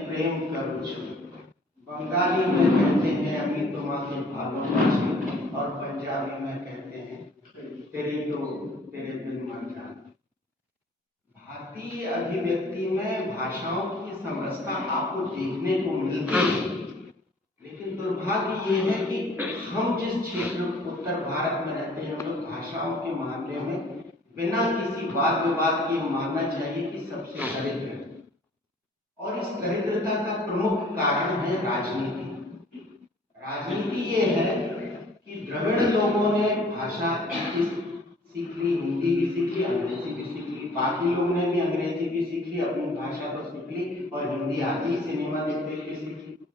प्रेम करुछु। बंगाली में कहते हैं अभी तुम्हारे भालोबासी, और पंजाबी में कहते हैं तेरी तो तेरे बिन मर जाना। भारतीय अभिव्यक्ति में भाषाओं की समरसता आपको देखने को मिलती है, लेकिन दुर्भाग्य ये है कि हम जिस क्षेत्र उत्तर भारत में रहते हैं, हम भाषाओं के मामले में बिना किसी वाद विवाद के मानना चाहिए कि सबसे दरिद्र है। और इस दरिद्रता का प्रमुख कारण है राजनीति। राजनीति ये है कि द्रविड़ लोगों ने भाषा सीख ली, हिंदी भी सीख ली, अंग्रेजी भी सीख ली, बाकी लोगों ने भी अंग्रेजी भी सीख ली, अपनी भाषा तो सीख ली, और हिंदी आदि सिनेमा देखते हुए सीख ली।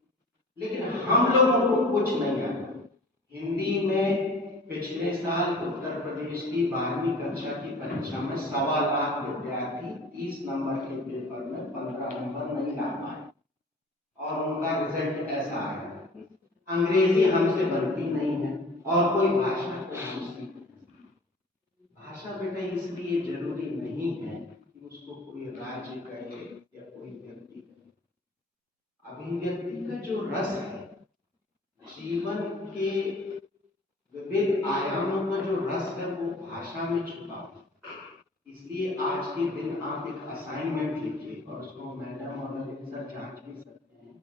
लेकिन हम लोगों को कुछ नहीं आता। हिंदी में पिछले साल उत्तर प्रदेश की 12वीं कक्षा की परीक्षा में 1.25 लाख विद्यार्थी 30 नंबर के पेपर में 15 नंबर नहीं ला पाए, और उनका रिजल्ट ऐसा आया। अंग्रेजी हमसे बनती नहीं है, और कोई भाषा तो हम सीख नहीं। भाषा बेटा इसलिए जरूरी नहीं है कि उसको कोई राज्य कहे या कोई व्यक्ति कहे। अभिव्यक्ति का जो रस है, जीवन के विविध आयामों का जो रस है, वो भाषा में छुपा है। इसलिए आज के दिन आप एक असाइनमेंट लिखिए, और उसको मैडम और सर जांच भी सकते हैं।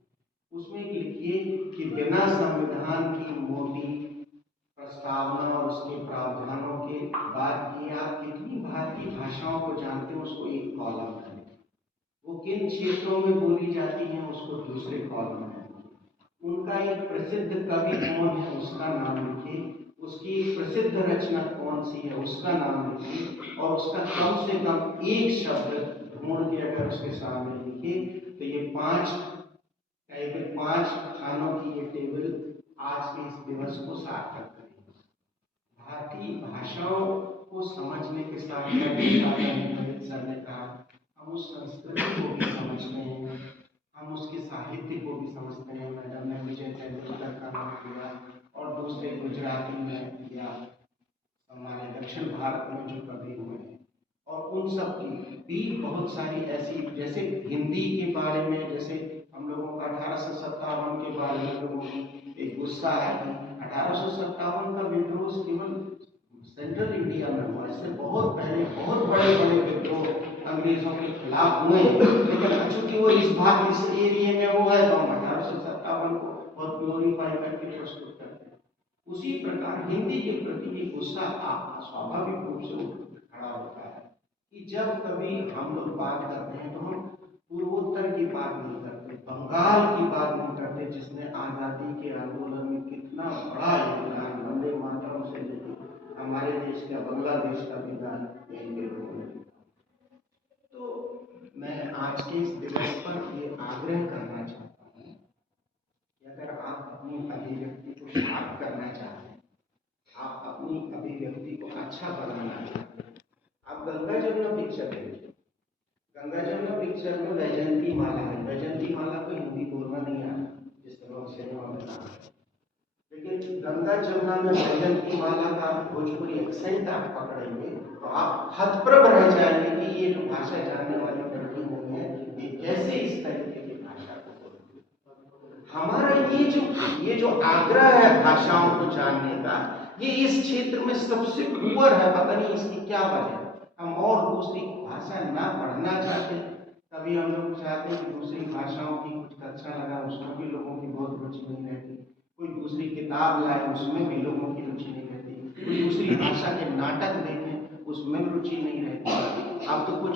उसमें लिखिए कि बिना संविधान की मोटी प्रस्तावना और उसके प्रावधानों के बाद कि आप कितनी भारतीय भाषाओं को जानते हो, उसको एक कॉलम करें। वो किन क्षेत्रों में बोली जाती हैं, उसको दूसरे कॉलम में। उनका एक प्रसिद्ध कवि कौन है, उसका नाम लिखिए। उसकी प्रसिद्ध रचना कौन सी है, उसका नाम लिखिए, और उसका कम से कम एक शब्द ढूंढ के अगर उसके सामने लिखिए, तो ये 5 खानों की ये टेबल आज के इस दिवस को सार्थक करेगी। भारतीय भाषाओं को समझने के साथ सर ने कहा, हम उस संस्कृति को भी समझते हैं, हम उसके साहित्य को भी समझते हैं। मैडम ने विजय तेंदुलकर का नाम लिया, और दूसरे गुजराती में या हमारे दक्षिण भारत में जो कवि हुए हैं, और उन सब की भी बहुत सारी ऐसी, जैसे हिंदी के बारे में, जैसे हम लोगों का 1857 के बारे में लोगों को एक गुस्सा है कि 1857 का विद्रोह केवल सेंट्रल इंडिया में हुआ। इससे बहुत पहले बहुत बड़े बड़े विद्रोह अंग्रेजों के खिलाफ हुए, लेकिन चूंकि वो इस एरिया में वो है, तो हम 1857 को बहुत ग्लोरीफाई करके प्रस्तुत करते हैं। उसी प्रकार हिंदी के प्रति एक गुस्सा आपका स्वाभाविक रूप से खड़ा होता है कि जब कभी हम लोग बात करते हैं, तो हम पूर्वोत्तर की बात नहीं करते, बंगाल की बात नहीं करते, जिसने आजादी के आंदोलन में कितना बड़ा योगदान वंदे मातरम से लेकर हमारे देश का बांग्लादेश का भी दान इनके लोगों ने। तो मैं आज के इस दिवस पर ये आग्रह करना चाहता हूँ कि अगर आप अपनी अभिव्यक्ति को शार्प करना चाहते हैं, आप अपनी अभिव्यक्ति को अच्छा बनाना चाहते हैं, आप गंगा जमुना पिक्चर देखिए। गंगा जमुना पिक्चर में वैजयंती माला है। वैजयंती माला को हिंदी बोलना नहीं आता, जिस तरह सिनेमा में आता है, लेकिन गंगा जमुना में वैजयंती माला का भोजपुरी एक्सेंट आप पकड़ेंगे तो आप हतप्रभ रह जाएंगे कि ये जो भाषा जानने वाली लड़की नहीं है, ये कैसे इस तरीके की भाषा को बोलती है। हमारा ये जो आग्रह है भाषाओं को जानने का, ये इस क्षेत्र में सबसे पुअर है। पता नहीं इसकी क्या वजह। हम और दूसरी भाषा ना पढ़ना चाहते, कभी हम लोग चाहते हैं कि दूसरी भाषाओं की कुछ कक्षा लगा, उसमें भी लोगों की बहुत रुचि नहीं रहती। कोई दूसरी किताब लाए, उसमें भी लोगों की रुचि नहीं रहती। कोई दूसरी भाषा के नाटक देखें, उसमें रुचि नहीं रहती। अब तो कुछ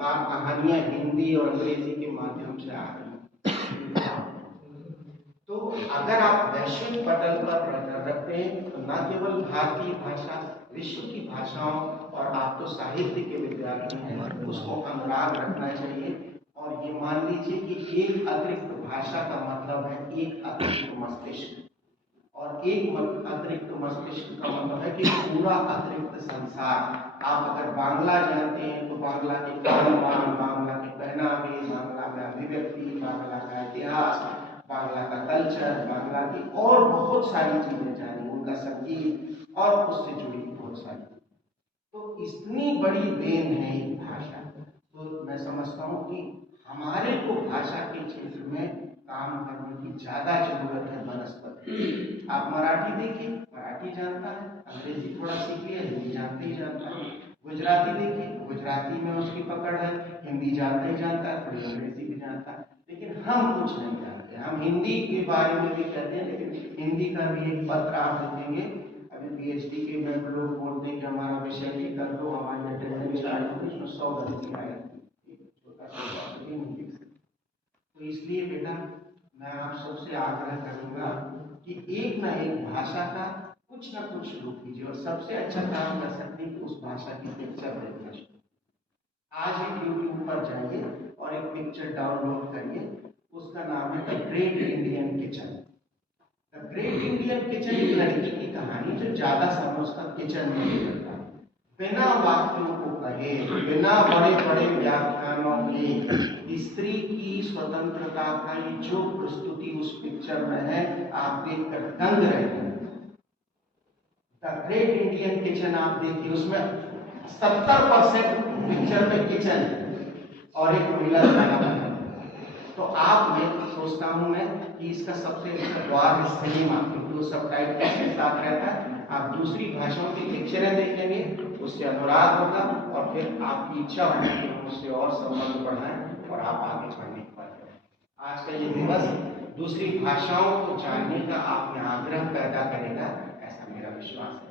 कहानियां हिंदी और अंग्रेजी के माध्यम से आ रही हैं। तो अगर आप वैश्विक पटल पर रखते हैं, तो न केवल भारतीय भाषा, विश्व की भाषाओं, और आप तो साहित्य के विद्यार्थी हैं, उसको अनुराग रखना चाहिए। और ये मान लीजिए कि एक अतिरिक्त भाषा का मतलब है एक अतिरिक्त मस्तिष्क, और एक अतिरिक्त मस्तिष्क का मतलब है कि पूरा अतिरिक्त संसार। आप अगर बांग्ला जानते हैं, तो बांग्ला के खान-पान, बांग्ला के पहनावे, बांग्ला का अभिव्यक्ति, बांग्ला का इतिहास, बांग्ला का कल्चर, बांग्ला की और बहुत सारी चीजें जानी, उनका संगीत और उससे जुड़ी बहुत सारी। तो इतनी बड़ी देन है ये भाषा। तो मैं समझता हूँ कि हमारे को भाषा के क्षेत्र में काम करने की ज्यादा जरूरत है बनस्पत। आप मराठी देखिए, मराठी जानता है, अंग्रेजी थोड़ा सीख लिया, हिंदी जानते ही जानता है। गुजराती देखिए, गुजराती में उसकी पकड़ है, हिंदी जानते ही जानता है, थोड़ी अंग्रेजी भी जानता है। लेकिन हम कुछ नहीं जानते। हम हिंदी के बारे में भी कहते हैं, लेकिन हिंदी का भी एक पत्र आप देखेंगे। अभी PhD के में लोग बोलते हैं कि हमारा विषय भी कर दो, हमारी अटेंडेंस चार्ट होगी, उसमें 100 गलतियां आएगी, छोटा सा नहीं लिख सकते। तो इसलिए बेटा मैं आप सबसे आग्रह करूंगा कि एक ना एक भाषा का कुछ ना कुछ शुरू कीजिए, और सबसे अच्छा काम कर सकते हैं कि उस भाषा की पिक्चर देखना शुरू। आज एक यूट्यूब पर जाइए और एक पिक्चर डाउनलोड करिए, उसका नाम है the great Indian kitchen. The great Indian kitchen एक लड़की की कहानी जो ज्यादा समय उसका किचन में निकलता है, बिना वाक्यों को कहे, बिना बड़े बड़े व्याख्यानों के स्त्री की स्वतंत्रता का ये जो प्रस्तुति उस पिक्चर में है, आप देखकर दंग रहेंगे। द ग्रेट इंडियन किचन आप देखिए, उसमें 70% पिक्चर में किचन और एक महिला खाना बनाती है। तो आप, मैं सोचता हूं मैं कि इसका सबसे अच्छा द्वार सिनेमा, क्योंकि वो सब टाइटल्स के साथ रहता है। आप दूसरी भाषाओं की पिक्चरें देखेंगे, उससे अनुराग होगा, और फिर आपकी इच्छा होगी कि हम उससे और संबंध बढ़ाएं और आप आगे बढ़ने की बात करें। आज का ये दिवस दूसरी भाषाओं को जानने का आप में आग्रह पैदा करेगा, ऐसा मेरा विश्वास है।